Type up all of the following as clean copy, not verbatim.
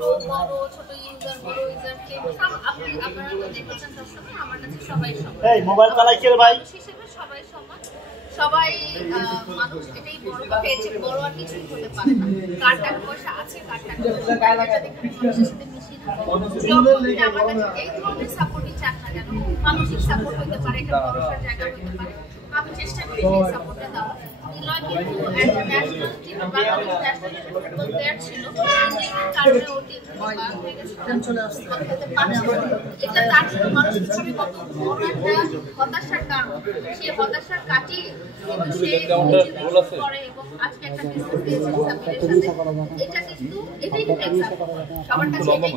বড় ছোট ইউজার বড় ইউজার কে সব আপনারা তো দেখছেন সবসময় আমার কাছে সবাই সমান। এই মোবাইল চালাই কে ভাই? হিসেবে সবাই সমান, সবাই মানুষ, এটাই বড় কথা। এর চেয়ে বড় আর কিছুই হতে পারে না। কার টাকা পয়সা আছে, কার টাকা পয়সা মানুষের সাথে মিশি না। আমার কাছে এই ধরনের সাপোর্টই চান না কেন, মানসিক সাপোর্ট হতে পারে, একটা ভরসার জায়গা হতে পারে। আমি চেষ্টা করি সেই সাপোর্টটা দেওয়ার। নিলয় কিন্তু একটা national team, Bangladesh national football player ছিল, কারণে ও টিম হয়ে গেছে, চলে আসছে, এটা তার জন্য মানসিক হিসেবে কত বড় একটা হতাশার কারণ। সেই হতাশা কাটিয়ে কিন্তু সে করে এবং আজকে একটা ডিসকাস দিয়েছে সাবিরের সাথে। এটা কিন্তু এটাই সবার কাছে এটাই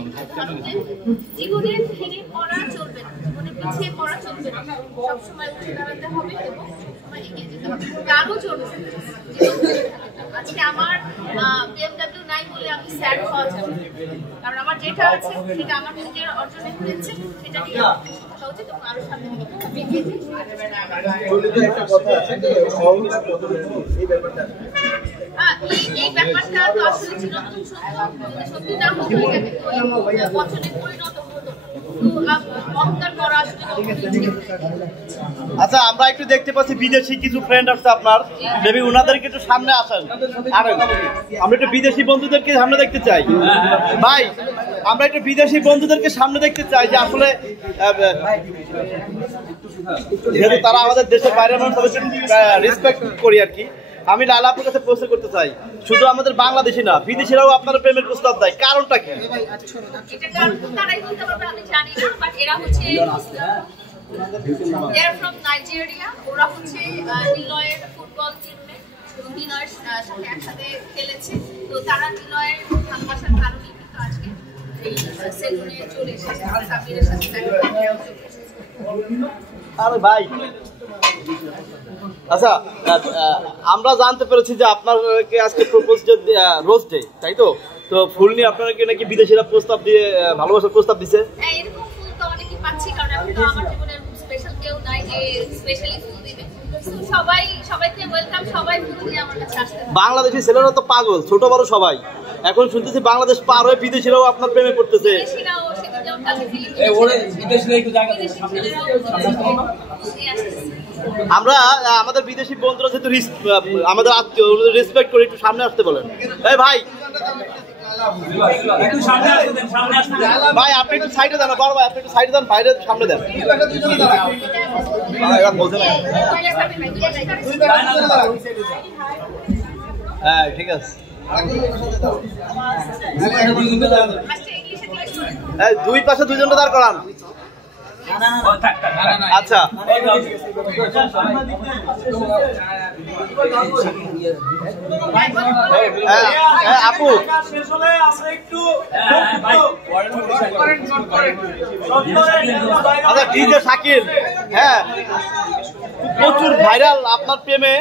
জীবনে ভেঙে পড়া চলবে না, জীবনে পিছিয়ে পড়া চলবে না, সবসময় উঠে দাঁড়াতে হবে এবং সবসময় এগিয়ে যেতে হবে। কারো জন্য আজকে আমার BMW নাই বলে আমি স্যাড হওয়া যাবে, কারণ আমার যেটা আছে সেটা আমার নিজের অর্জনে হয়েছে, সেটা নিয়ে আমার খুশি থাকা উচিত এবং আরো সামনে এগিয়ে যেতে এই ব্যাপারটা তো আসলে চিরন্তন সত্যি না হতো, এটা কিন্তু বচনে পরিণত হতো। আচ্ছা, আমরা একটু দেখতে পাচ্ছি বিদেশি কিছু ফ্রেন্ড আছে আপনার, মেবি ওনাদেরকে একটু সামনে আসেন। আমরা একটু বিদেশি বন্ধুদেরকে সামনে দেখতে চাই ভাই, আমরা একটু বিদেশি বন্ধুদেরকে সামনে দেখতে চাই যে আসলে যেহেতু তারা আমাদের দেশের বাইরের মানুষ, তাদেরকে রেসপেক্ট করি আর কি। আমি লালা আপনার কাছে প্রশ্ন করতে চাই, শুধু আমাদের বাংলাদেশি না, বিদেশিরাও আপনার প্রেমের প্রস্তাব দেয়, কারণটা কি? ওরা হচ্ছে নিলয়ের ফুটবল টিমে এবং নিলয়ের সাথে একসাথে খেলেছে, তো তারা নিলয়ের ভালোবাসার কারণেই কিন্তু আজকে এই সেলুনে চলে এসেছে সাবিরের সাথে দেখা। আরে ভাই, আচ্ছা আমরা জানতে পেরেছি যে আপনাকে আজকে প্রপোজ রোজ ডে, তাই তো? তো ফুল নিয়ে আপনাকে নাকি বিদেশিরা প্রস্তাব দিয়ে ভালোবাসার প্রস্তাব দিছে। এরকম ফুল তো অনেকেই পাচ্ছি, কারণ আমি তো আমার জীবনে স্পেশাল কেউ নাই যে স্পেশালি ফুল দিবে। সবাইকে ওয়েলকাম, সবাই ফুল দিয়ে আমার কাছে আসতে। বাংলাদেশি ছেলেরা তো পাগল, ছোট বড় সবাই। এখন শুনতেছি বাংলাদেশ পার হয়ে বিদেশিরাও আপনার প্রেমে পড়তেছে। আমরা আমাদের বিদেশি বন্ধুরা যেহেতু আমাদের আত্মীয়, রেসপেক্ট করে একটু সামনে আসতে বলেন। এই ভাই, ভাই আপনি একটু সাইডে দেন, বড় ভাই আপনি একটু সাইডে দেন, বাইরে সামনে দেন। হ্যাঁ ঠিক আছে, দুই পাশে দুইজনটা দাঁড় করান। আচ্ছা আপু, আচ্ছা DJ শাকিল, হ্যাঁ প্রচুর ভাইরাল আপনার প্রেমে